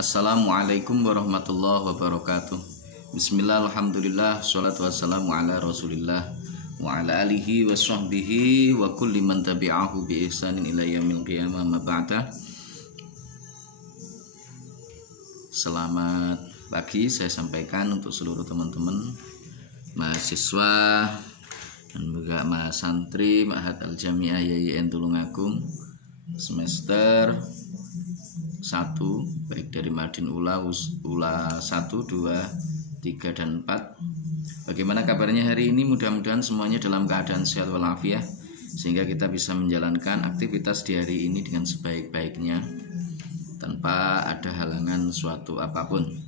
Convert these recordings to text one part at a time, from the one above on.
Assalamualaikum warahmatullahi wabarakatuh. Bismillah, alhamdulillah, salatu wassalamu ala rasulillah wa ala alihi wa sahbihi wa kulli man tabi'ahu bi ihsanin ila yaumil qiyamah ma ba'da. Selamat pagi saya sampaikan untuk seluruh teman-teman mahasiswa dan juga mahasantri Ma'had Al-Jami'ah YIN Tulungagung semester 1 baik dari Madin Ula 1, 2, 3 dan 4. Bagaimana kabarnya hari ini? Mudah-mudahan semuanya dalam keadaan sehat walafiat sehingga kita bisa menjalankan aktivitas di hari ini dengan sebaik-baiknya tanpa ada halangan suatu apapun.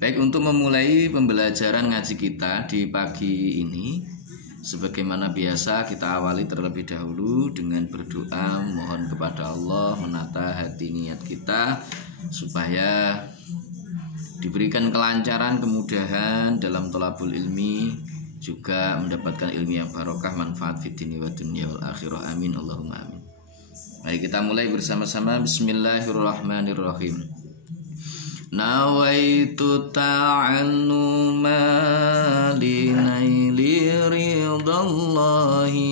Baik, untuk memulai pembelajaran ngaji kita di pagi ini, sebagaimana biasa kita awali terlebih dahulu dengan berdoa, mohon kepada Allah menata hati niat kita supaya diberikan kelancaran, kemudahan dalam thalabul ilmi, juga mendapatkan ilmu yang barokah, manfaat fid dini wa dunya wal akhirah. Amin Allahumma amin. Baik, kita mulai bersama-sama. Bismillahirrahmanirrahim. Nawaitu ta'alluma li naili ridallahi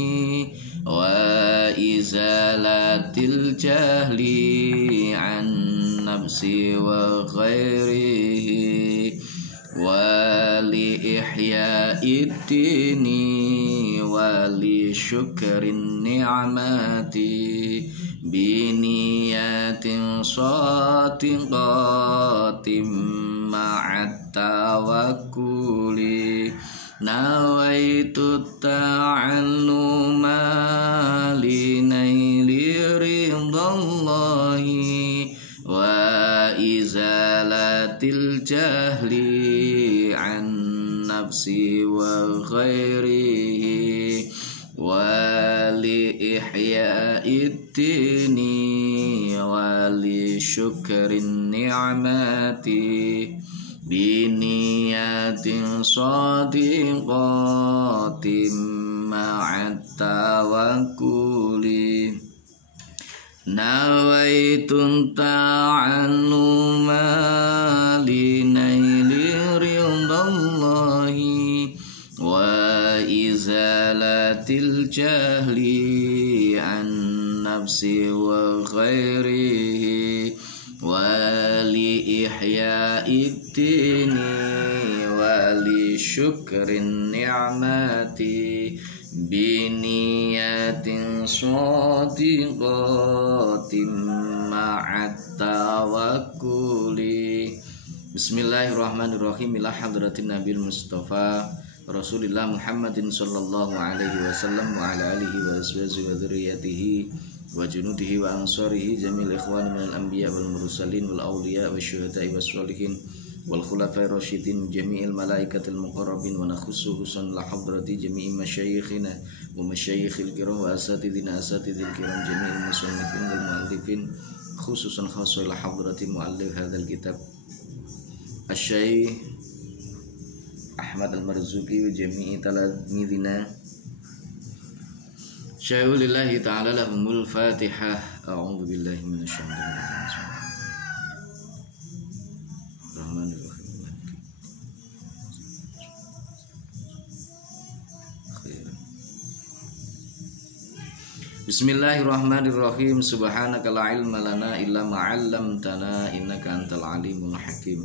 wa izalatil jahli an nafsi wa ghairihi wa li ihya'id dini wa li syukrin ni'mati biniyatin shadiqatin ma'at tawakkuli nawaitu ta'alluma li naili ridallahi wa izalatil jahli an nafsi wa ghairihi wa li ihya'id dini wa li syukrin ni'mati biniyatin shadiqatin ma'at tawakkuli nawaitun ta'alluma li naili ridallahi wa izalatil jahli an nafsi wa ghairihi wa li ihya'id dini wa li syukrin ni'mati biniyatin shadiqatin ma'at tawakkuli. Bismillahirrahmanirrahim. Ila hadratin Nabil Mustafa Rasulillah Muhammadin sallallahu alaihi wasallam wa ala alihi wa ashabihi wa dzurriyyatihi wa junudihi wa ansarihi jamil ikhwan minal anbiya wal mursalin wal awliya wa syuhada'i was sholihin wal khulafai rasyidin jami'il malaikatil muqarrabin wa nakhussu husan la hadrati jami'i masyayikhina wa masyayikhil kiram wa asatidina asatidil kiram jami'il musannifin wal muallifin khususan khassa la hadrati muallif hadzal kitab asy-syaikh Ahmad Al-Marzuki wa jami'i talamidina syai'ulillahi ta'ala lahumul fatihah. A'udzu billahi minasyaitonir rajim. Rahmanirrahim. Bismillahirrahmanirrahim. Subhanaka la ilma lana illa ma 'allamtana innaka antal alimul hakim.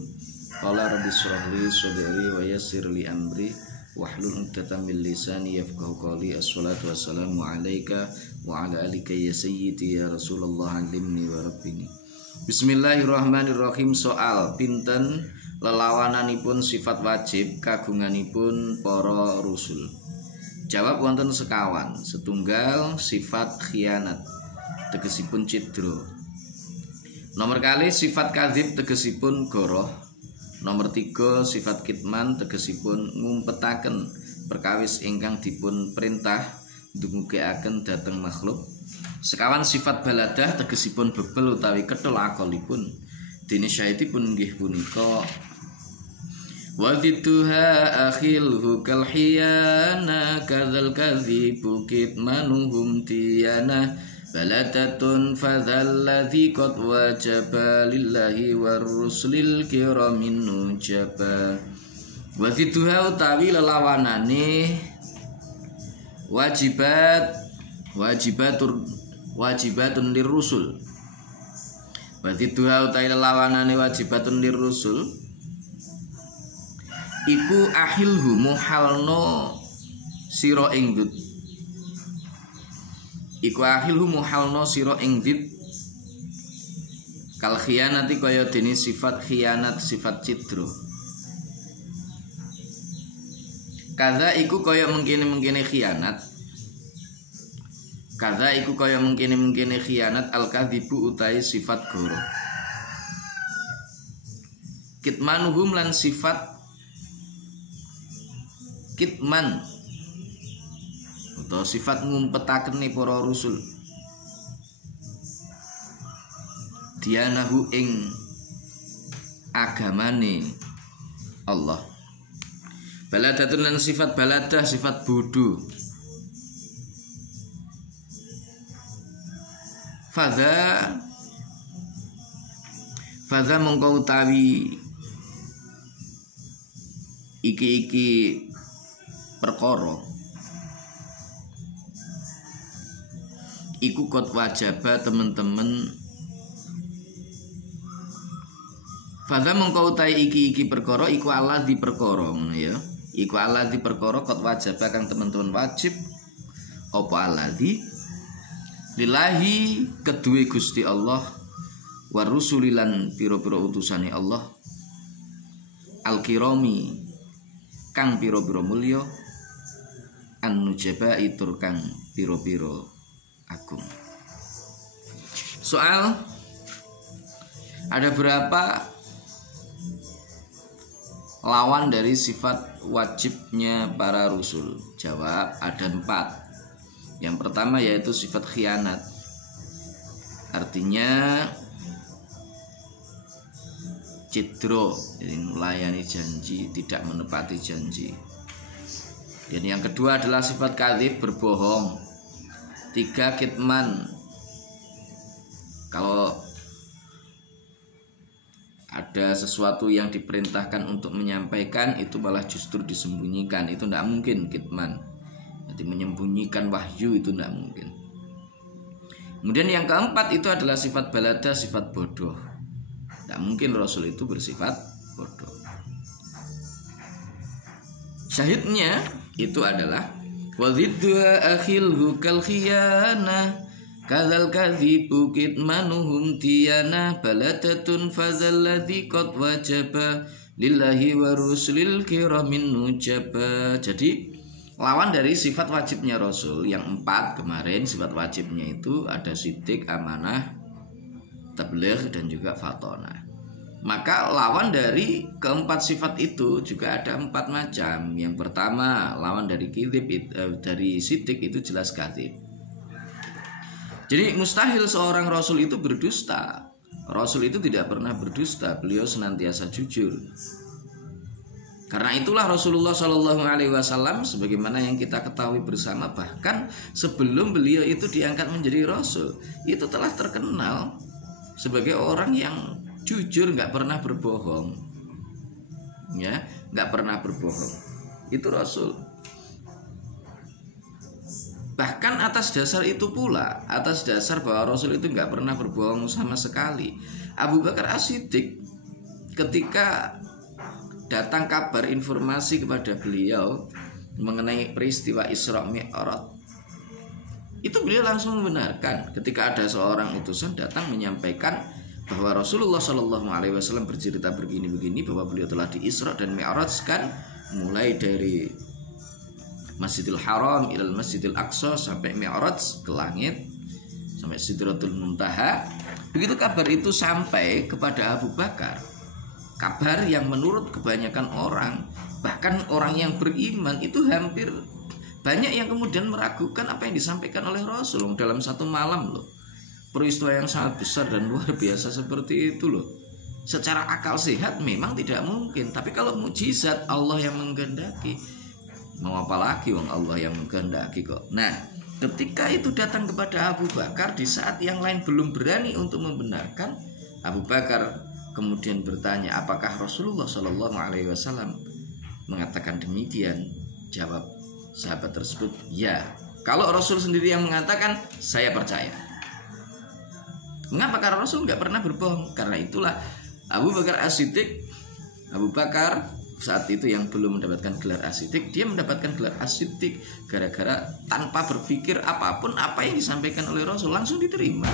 Qala rabbi shrah li sadri wa yassir li amri wahlul 'uqdatam min lisani yafqahu qawli. Assalatu wassalamu alayka wa ala alika ya sayyidi ya Rasulullah alimni wa rabbini. Bismillahirrahmanirrahim. Soal pinten lelawananipun sifat wajib kagunganipun para rusul? Jawab wonten sekawan. Setunggal sifat khianat tegesipun cidro. Nomor kali sifat kadzib tegesipun goroh. Nomor 3 sifat kitman tegesipun ngumpetaken perkawis ingkang dipun perintah dumugiaken dhateng makhluk. Sekawan sifat baladah tegesipun bebel utawi ketul akolipun. Dene syaitipun nggih punika wa dzituha akhilhu kal hiyana kadzal kadzibu kitmanuhum tiyana baladatun fadzalladzi qad wajaba lillahi war rusulil kiramin nujaba. Wa fituha utawi lelawanane wajibatun lirrusul. Wa fituha utawi lelawanane wajibatun lirrusul iku ahilhu muhalno sira ing dzit. Iku ahilhu muhalno sira ing dzit kal khiyanati kaya dene sifat khianat sifat cidro. Kaza iku kaya mengkene-mengkene khianat. Kaza iku kaya mengkene-mengkene khianat al-kadzibu utai sifat goro. Kitmanuhum lan sifat kitman atau sifat ngumpetaken para rusul. Dianahu ing agamane Allah. Baladatun lan sifat baladah sifat bodoh. Fadha mongko utawi iki perkara iku kot wajaba temen-temen. Fadha mongko utawi iki perkara iku Allah di perkara ngono ya. Iku Allah di perkara kot wajaba kang temen-temen wajib apa alladzi lillahi kedue Gusti Allah wa rusulilan pira-pira utusane Allah al-kirami kang pira-pira mulya an-nujaba itur kang pira-pira agung. Soal ada berapa lawan dari sifat wajibnya para rusul? Jawab ada 4. Yang pertama yaitu sifat khianat. Artinya cidro, jadi melayani janji, tidak menepati janji. Dan yang kedua adalah sifat kadzib, berbohong. 3 kitman. Kalau ada sesuatu yang diperintahkan untuk menyampaikan itu malah justru disembunyikan, itu tidak mungkin kitman. Jadi menyembunyikan wahyu itu tidak mungkin. Kemudian yang keempat itu adalah sifat balada, sifat bodoh. Tidak mungkin Rasul itu bersifat bodoh. Syahidnya itu adalah wadzidduha akhilhu kal khiyana kadzal kadzibu kitmanuhum tiyana baladatun fadzalladzi qad wajaba lillahi wa rusulil kiramin nujaba. Jadi lawan dari sifat wajibnya Rasul yang 4 kemarin, sifat wajibnya itu ada sidik, amanah, tabligh dan juga fatona. Maka lawan dari keempat sifat itu juga ada 4 macam. Yang pertama lawan dari kadzib, dari sidik itu jelas kadzib. Jadi mustahil seorang Rasul itu berdusta. Rasul itu tidak pernah berdusta, beliau senantiasa jujur. Karena itulah Rasulullah SAW sebagaimana yang kita ketahui bersama, bahkan sebelum beliau itu diangkat menjadi Rasul, itu telah terkenal sebagai orang yang jujur, nggak pernah berbohong, ya, nggak pernah berbohong. Itu Rasul. Bahkan atas dasar itu pula, atas dasar bahwa Rasul itu nggak pernah berbohong sama sekali, Abu Bakar As-Siddiq ketika datang kabar informasi kepada beliau mengenai peristiwa Isra Mi'raj, itu beliau langsung membenarkan. Ketika ada seorang utusan datang menyampaikan bahwa Rasulullah SAW bercerita begini-begini, bahwa beliau telah di-Isra dan Mi'rajkan mulai dari Masjidil Haram ilal Masjidil Aqsa sampai Mi'raj ke langit sampai Sidratul Muntaha. Begitu kabar itu sampai kepada Abu Bakar, kabar yang menurut kebanyakan orang, bahkan orang yang beriman itu hampir banyak yang kemudian meragukan apa yang disampaikan oleh Rasul dalam satu malam loh. Peristiwa yang sangat besar dan luar biasa seperti itu loh. Secara akal sehat memang tidak mungkin, tapi kalau mukjizat Allah yang mengkehendaki, mau apa lagi wong Allah yang mengkehendaki kok. Nah, ketika itu datang kepada Abu Bakar di saat yang lain belum berani untuk membenarkan, Abu Bakar kemudian bertanya, apakah Rasulullah Shallallahu Alaihi Wasallam mengatakan demikian? Jawab sahabat tersebut, ya. Kalau Rasul sendiri yang mengatakan, saya percaya. Mengapa? Karena Rasul nggak pernah berbohong. Karena itulah Abu Bakar As-Siddiq, Abu Bakar saat itu yang belum mendapatkan gelar As-Siddiq, dia mendapatkan gelar As-Siddiq gara-gara tanpa berpikir apapun apa yang disampaikan oleh Rasul langsung diterima.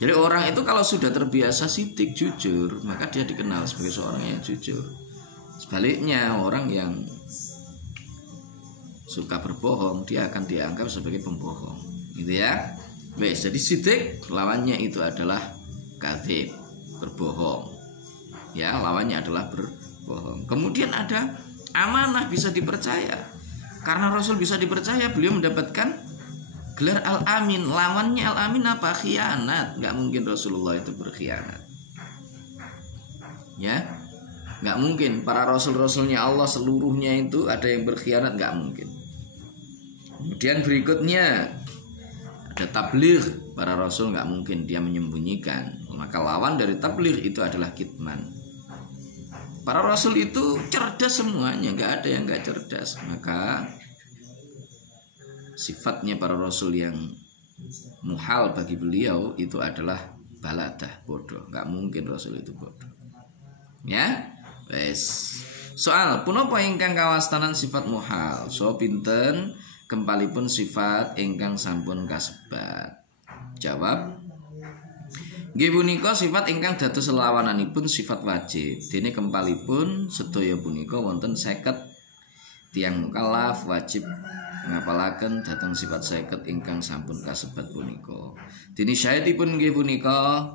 Jadi orang itu kalau sudah terbiasa siddiq, jujur, maka dia dikenal sebagai seorang yang jujur. Sebaliknya orang yang suka berbohong, dia akan dianggap sebagai pembohong, gitu ya. Wes, jadi siddiq lawannya itu adalah kadzib, berbohong. Ya, lawannya adalah berbohong. Kemudian ada amanah, bisa dipercaya. Karena Rasul bisa dipercaya, beliau mendapatkan gelar Al-Amin. Lawannya Al-Amin apa? Khianat. Gak mungkin Rasulullah itu berkhianat. Ya, gak mungkin. Para Rasul-Rasulnya Allah seluruhnya itu ada yang berkhianat, gak mungkin. Kemudian berikutnya ada tabligh. Para Rasul gak mungkin dia menyembunyikan. Maka lawan dari tabligh itu adalah kitman. Para Rasul itu cerdas semuanya, gak ada yang gak cerdas. Maka sifatnya para Rasul yang muhal bagi beliau itu adalah baladah, bodoh. Gak mungkin Rasul itu bodoh. Ya, wes. Soal punapa ingkang kawastanan sifat muhal? So pinten kempalipun sifat ingkang sampun kasebat? Jawab, nggih punika sifat ingkang dados lawananipun sifat wajib. Dene kempalipun sedaya punika wonten 50 tiyang mukallaf wajib ngapalaken dhateng sifat 50 ingkang sampun kasebat punika. Dene syahidipun nggih punika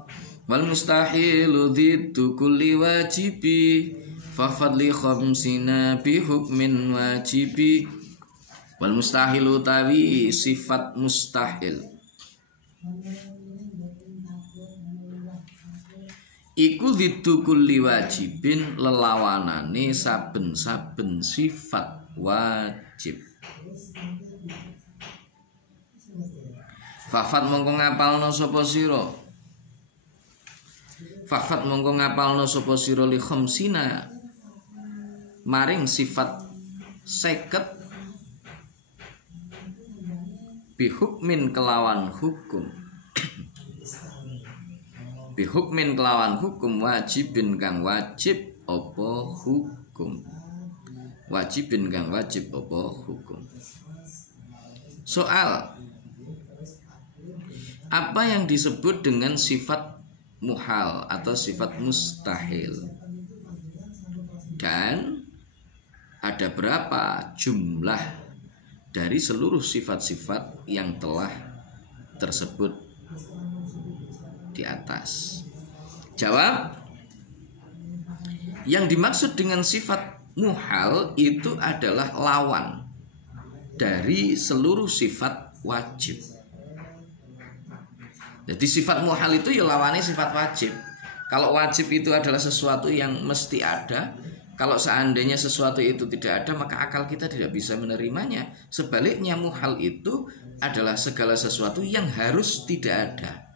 wal mustahilu dziddu kulli wajibi fa fadli khamsina bi hukmin wajibi. Wal mustahilu tawi sifat mustahil iku dziddu kulli wajibin, lelawanane saben-saben sifat wajib. Fafat mongko ngapalno sapa sira, fafat mongko ngapalno sapa sira li khamsina maring sifat 50 bihukmin kelawan hukum. Bihukmin kelawan hukum wajibin kang wajib apa hukum. Wajibin kang wajib apa hukum. Soal, apa yang disebut dengan sifat muhal atau sifat mustahil? Dan ada berapa jumlah dari seluruh sifat-sifat yang telah tersebut di atas? Jawab, yang dimaksud dengan sifat muhal itu adalah lawan dari seluruh sifat wajib. Jadi sifat muhal itu ya lawannya sifat wajib. Kalau wajib itu adalah sesuatu yang mesti ada, kalau seandainya sesuatu itu tidak ada, maka akal kita tidak bisa menerimanya. Sebaliknya muhal itu adalah segala sesuatu yang harus tidak ada,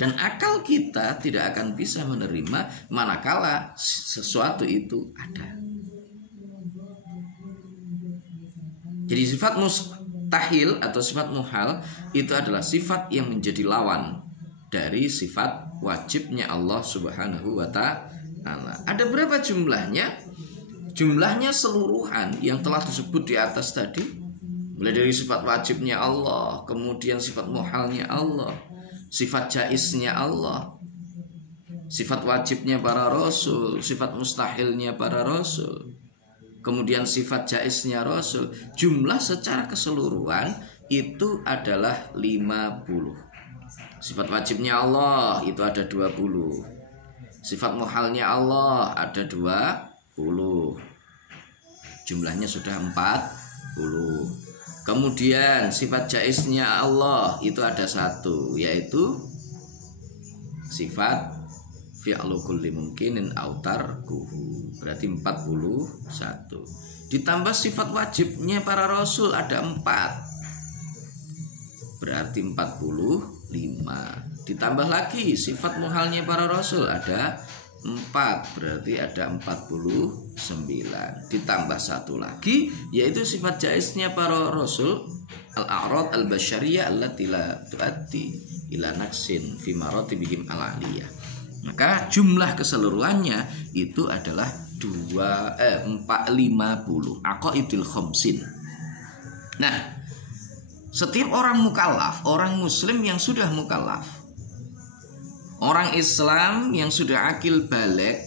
dan akal kita tidak akan bisa menerima manakala sesuatu itu ada. Jadi sifat mustahil atau sifat muhal itu adalah sifat yang menjadi lawan dari sifat wajibnya Allah Subhanahu wa ta'ala. Ada berapa jumlahnya? Jumlahnya seluruhan yang telah disebut di atas tadi, mulai dari sifat wajibnya Allah, kemudian sifat muhalnya Allah, sifat jaiznya Allah, sifat wajibnya para rasul, sifat mustahilnya para rasul, kemudian sifat jaiznya rasul. Jumlah secara keseluruhan itu adalah 50. Sifat wajibnya Allah itu ada 20. Sifat muhalnya Allah ada 20. Jumlahnya sudah 40. Kemudian sifat jaiznya Allah itu ada 1, yaitu sifat fi'lu kulli mungkinin aw tarkuhu, berarti 41. ditambah sifat wajibnya para rasul ada 4, berarti 45. Ditambah lagi sifat muhalnya para rasul ada 4, berarti ada 49. Ditambah 1 lagi yaitu sifat jaiznya para rasul, al-a'rad al-basyariyah allati la tu'addi ila naqsin fi maratibihim al-aliyah. Maka jumlah keseluruhannya itu adalah 450 aqaidul khamsin. Nah, setiap orang mukallaf, orang muslim yang sudah mukallaf, orang Islam yang sudah akil baligh,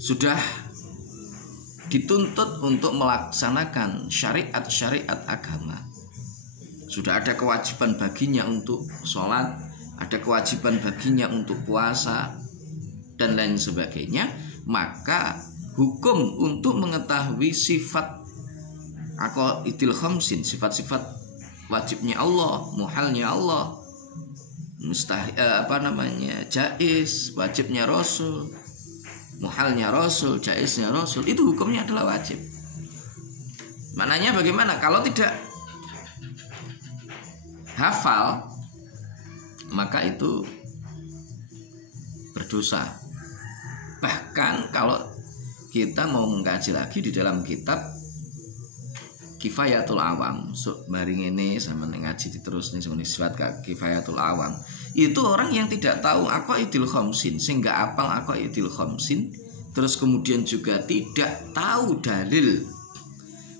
sudah dituntut untuk melaksanakan syariat-syariat agama. Sudah ada kewajiban baginya untuk sholat, ada kewajiban baginya untuk puasa, dan lain sebagainya. Maka hukum untuk mengetahui sifat aqaidul khamsin, sifat-sifat wajibnya Allah, muhalnya Allah, jaiz, wajibnya Rasul, muhalnya Rasul, jaiznya Rasul, itu hukumnya adalah wajib. Maknanya bagaimana? Kalau tidak hafal, maka itu berdosa. Bahkan kalau kita mau mengkaji lagi di dalam kitab Kifayatul Awam, maring ini sama ngaji terus nih semuanya sifat Kifayatul Awam, itu orang yang tidak tahu aqaidul khamsin, sehingga apal aqaidul khamsin, terus kemudian juga tidak tahu dalil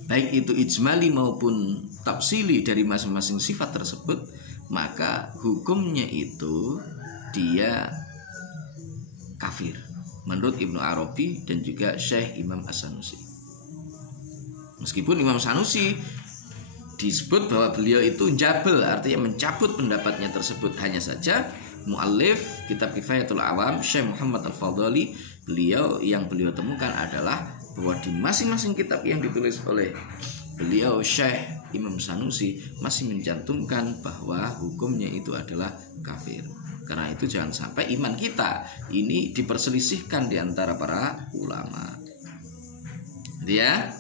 baik itu ijmali maupun tafsili dari masing-masing sifat tersebut, maka hukumnya itu dia kafir menurut Ibnu Arabi dan juga Syekh Imam As-Sanusi. Meskipun Imam Sanusi disebut bahwa beliau itu jabel, artinya mencabut pendapatnya tersebut, hanya saja muallif kitab Kifayatul Awam Syekh Muhammad Al-Fadhali, beliau temukan adalah bahwa di masing-masing kitab yang ditulis oleh beliau Syekh Imam Sanusi masih mencantumkan bahwa hukumnya itu adalah kafir. Karena itu jangan sampai iman kita ini diperselisihkan di antara para ulama. Ya.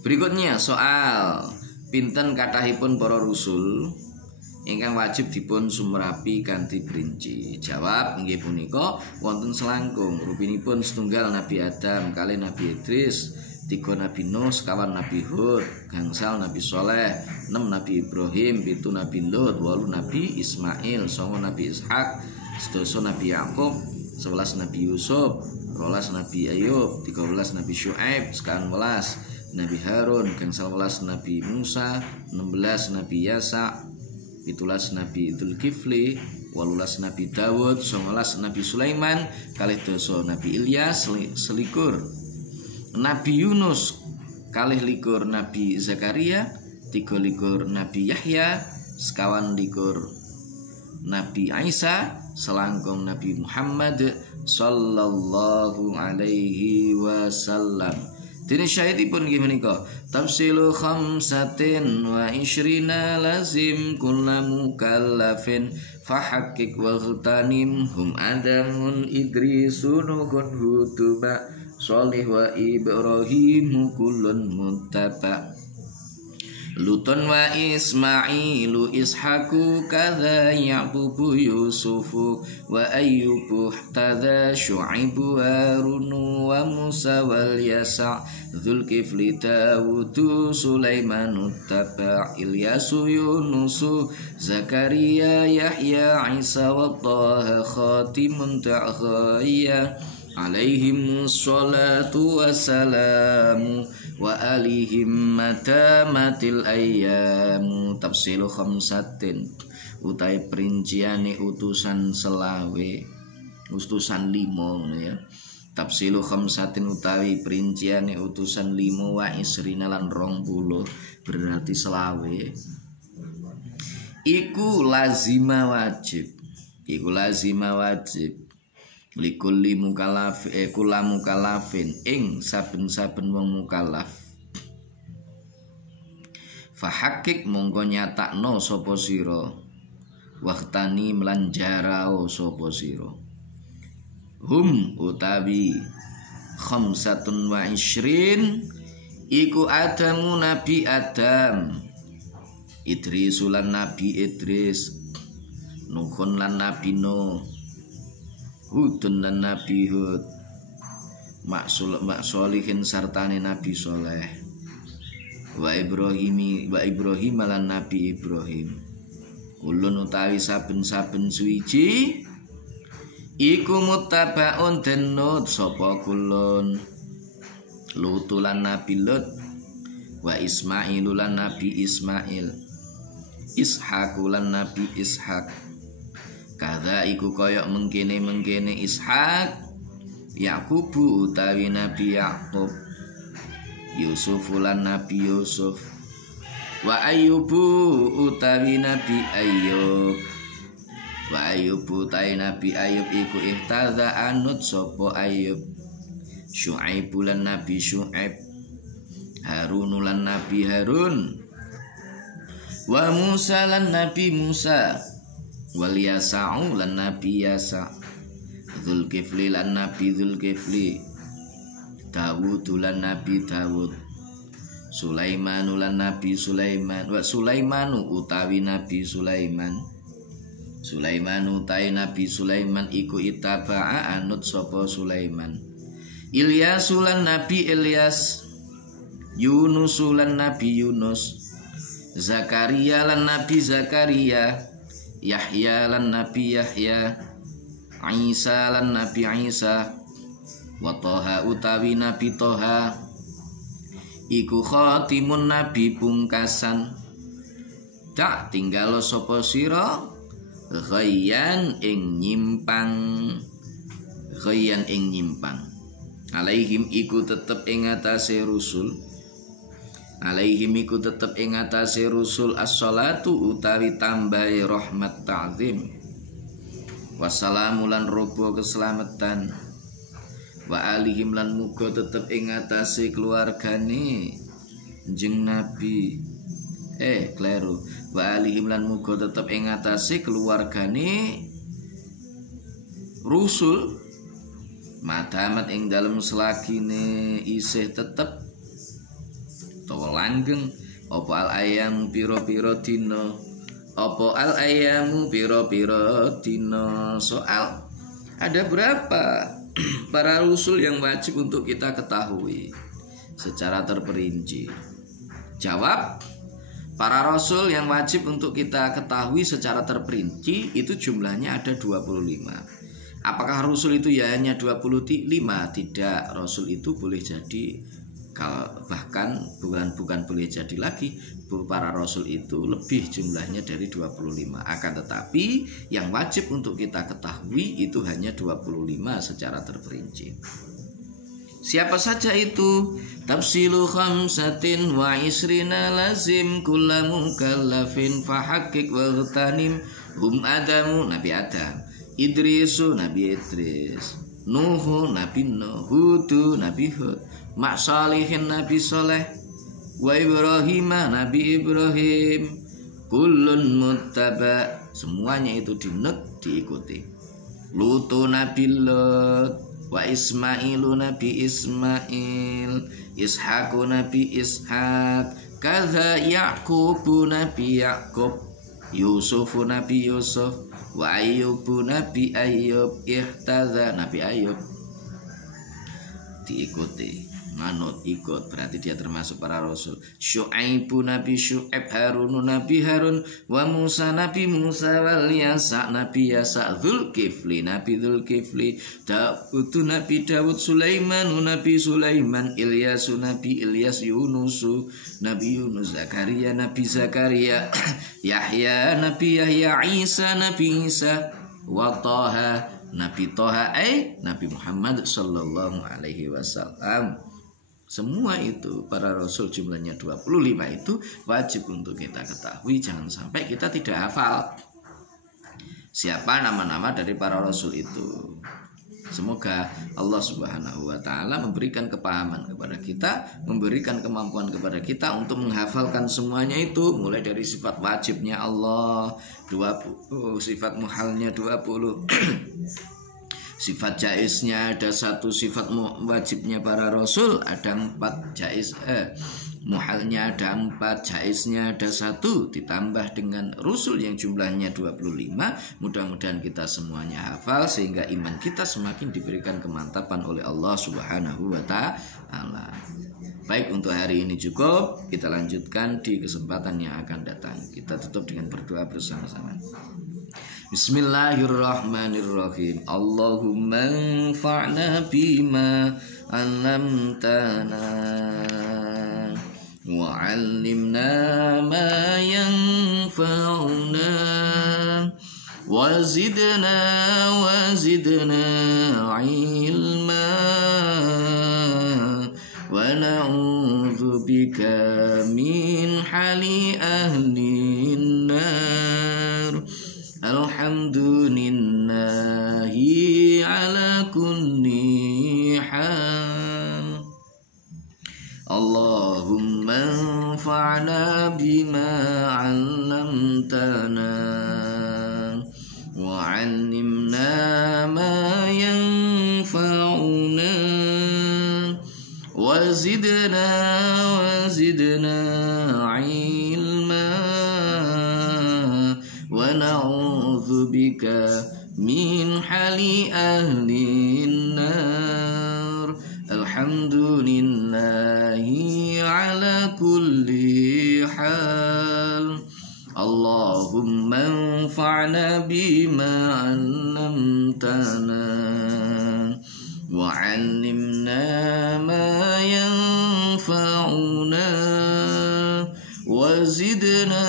Berikutnya soal pinten kathahipun para rusul ingkang wajib dipun sumrapi kanthi perinci. Jawab inggih punika wonten selangkung. Rupinipun setunggal Nabi Adam, kalih Nabi Idris, 3 Nabi Nuh, sekawan Nabi Hud, gangsal Nabi Soleh, 6 Nabi Ibrahim, 7 Nabi Lut, 8 Nabi Ismail, 9 Nabi Ishak, 11 Nabi Yakub, 11 Nabi Yusuf, 12 Nabi Ayub, 13 Nabi Syuaib, 11 Nabi Harun, gangsal 11 Nabi Musa, 16 Nabi Yasa, 17 Nabi Dzulkifli, 18 Nabi Dawud, 19 Nabi Sulaiman, kalih 10 Nabi Ilyas, 21 Nabi Yunus, kalih 21 Nabi Zakaria, 23 Nabi Yahya, 24 Nabi Isa, selangkung Nabi Muhammad sallallahu alaihi wasallam. Dene syahidipun nggih menika tafsilu khamsatin wa ishrina lazim kullu mukallafin fahaqqik wa ghtanim hum adamun idrisun nuhun hutuba Sholih wa Ibrahim kullun muttaba Lutun wa Ismailu Ishaku kadha Yaqubu Yusufu wa Ayyubu tada Syu'aibu Harunu wa Musa wal Yasa Dzulkifli Dawudu Sulaimanu taba Ilyasu Yunusu Zakaria Yahya Isa wa Taha Khatimun ta'khaya alaihim sholatu wassalamu wa alihim matamatil ayyamu. Tafsilu khamsatin utai perinciane utusan selawe, utusan 5 ya. Tafsilu khamsatin utawi perinciane utusan 5 wa isrina lan 20 berarti selawe. Iku lazima wajib, iku lazima wajib likulli mukallaf kula mukallafin ing saben-saben wong mukallaf fahakik mongko nyatakno sapa sira waktani melanjarao sapa sira hum utawi khamsatun wa ishrin iku Adamu Nabi Adam, Idris lan Nabi Idris, Nuhun lan Nabi Nuh, Hudun lan Nabi Hud, Maksolihin sartane Nabi Soleh, wa Ibrahim lan Nabi Ibrahim. Kulun utawi saben-saben suwiji iku muttabaun den nut sapa kulun. Lutulan Nabi Lut, wa Ismailulan Nabi Ismail, Ishakulan Nabi Ishak. Kadha iku koyok mengkene Ishak, Yakubu utawi Nabi Yakub, Yusufulan Nabi Yusuf, wa Ayyubu utawi Nabi Ayyub. Wa Ayyubu utawi Nabi Ayyub iku ihtaza anut sapa Ayyub. Syu'aibulan Nabi Syu'aib, Harunulan Nabi Harun, wa Musa lan Nabi Musa, wal Yasa'u lan Nabi Yasa', Dzulkifli lan Nabi Dzulkifli, Dawud lan Nabi Dawud, Sulaiman lan Nabi Sulaiman, wa Sulaimanu utawi Nabi Sulaiman. Sulaiman utawi Nabi Sulaiman iku itaba'a anut sapa Sulaiman. Ilyas lan Nabi Ilyas, Yunus lan Nabi Yunus, Zakaria lan Nabi Zakaria, Yahya lan Nabi Yahya, Isa lan Nabi Isa, wa Toha utawi Nabi Toha iku khatimun Nabi pungkasan. Tak tinggalo sapa sira ghayyan ing nyimpang, ghayyan ing nyimpang. Alaihim iku tetep ing atase rusul, alaihim iku tetep ing atase rusul as-shalatu utawi tambahe rahmat ta'zim, wassalamu lan robo keselamatan, wa alihim lan muga tetep ing atase keluargane jeneng Nabi kleru, wa alihim lan muga tetep ing atase keluargane rusul madamat ing dalem selagine isih tetep utawa langgeng apa al ayam piro-piro dina, apa al ayamu piro-piro dina. Soal ada berapa para rasul yang wajib untuk kita ketahui secara terperinci? Jawab, para rasul yang wajib untuk kita ketahui secara terperinci itu jumlahnya ada 25. Apakah rasul itu ya hanya 25? Tidak, rasul itu boleh jadi, bahkan bukan boleh jadi lagi, para rasul itu lebih jumlahnya dari 25. Akan tetapi yang wajib untuk kita ketahui itu hanya 25 secara terperinci. Siapa saja itu? Tafsilu khamsatin wa isrina lazim kullamu kallafin fahakik wa ghtanim hum Adamu Nabi Adam, Idrisu Nabi Idris, Nuhu Nabi Nuh, Hudu Nabi Hud, Maksalihin Nabi Soleh, wa Ibrahim Nabi Ibrahim. Kullun muttaba, semuanya itu dinut, diikuti. Lutu Nabi Lut, wa Ismailu Nabi Ismail, Ishaku Nabi Ishak, kadza Yaqubu Nabi Yaqub, Yusufu Nabi Yusuf, wa Ayyubu Nabi Ayyub, ihtaza Nabi Ayyub. Diikuti, manut, ikut, berarti dia termasuk para rasul. Syu'aibu Nabi Syu'aib, Harun Nabi Harun, wa Musa Nabi Musa, wal Yasa Nabi Yasa, Dzulkifli Nabi Dzulkifli, Dawud Nabi Dawud, Sulaiman Nabi Sulaiman, Ilyasu Nabi Ilyas, Yunusu Nabi Yunus, Zakaria Nabi Zakaria, Yahya Nabi Yahya, Isa Nabi Isa, wa Toha Nabi Toha, Nabi Muhammad sallallahu alaihi wasallam. Semua itu para rasul jumlahnya 25 itu wajib untuk kita ketahui. Jangan sampai kita tidak hafal siapa nama-nama dari para rasul itu. Semoga Allah Subhanahu wa taala memberikan kepahaman kepada kita, memberikan kemampuan kepada kita untuk menghafalkan semuanya itu, mulai dari sifat wajibnya Allah 20, sifat muhalnya 20, Sifat jaiznya ada 1, sifat wajibnya para rasul ada 4, muhalnya ada 4, jaiznya ada 1, ditambah dengan rusul yang jumlahnya 25. Mudah-mudahan kita semuanya hafal sehingga iman kita semakin diberikan kemantapan oleh Allah Subhanahu wa ta'ala. Baik, untuk hari ini cukup. Kita lanjutkan di kesempatan yang akan datang. Kita tutup dengan berdoa bersama-sama. Bismillahirrahmanirrahim. Allahumma anfa'na bima 'allamtana wa 'allimna ma yanfa'una wa zidna ilma wa na'udzu bika min hali ahlin nar. Alhamdulillahi ala kulli hal. Allahumma anfa'na bima 'allamtana wa 'allimna ma yanfa'una wa zidna ilma wa na'udzu bika min hali ahlin nar. Alhamdulillahi ala kulli hal. Allahumma anfa'na bima 'allamtana wa 'allimna ma yanfa'una wa zidna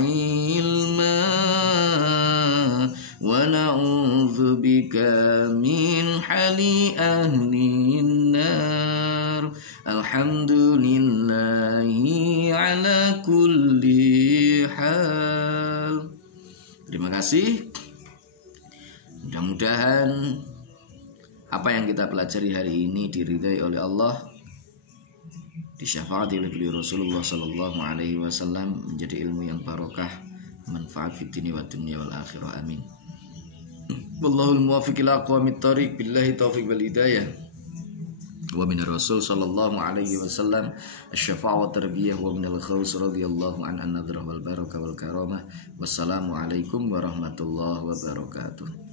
ilma wa na'udzu bika min hali ahlin nar. Alhamdulillahi ala kulli hal. Terima kasih. Mudah-mudahan apa yang kita pelajari hari ini diridhai oleh Allah, disyafaati oleh beliau Rasulullah sallallahu alaihi wasallam, menjadi ilmu yang barokah, manfaat fid dunya wa dunya wal akhirah. Amin. Wallahul muwaffiq ila aqwamit thoriq. Billahi taufiq wal hidayah. Wa min Rasul sallallahu alaihi wasallam asy-syafa'ah wa tarbiyah wa min al-khaus radhiyallahu an an-nadrah wal barakah wal karamah. Wassalamu alaikum warahmatullahi wabarakatuh.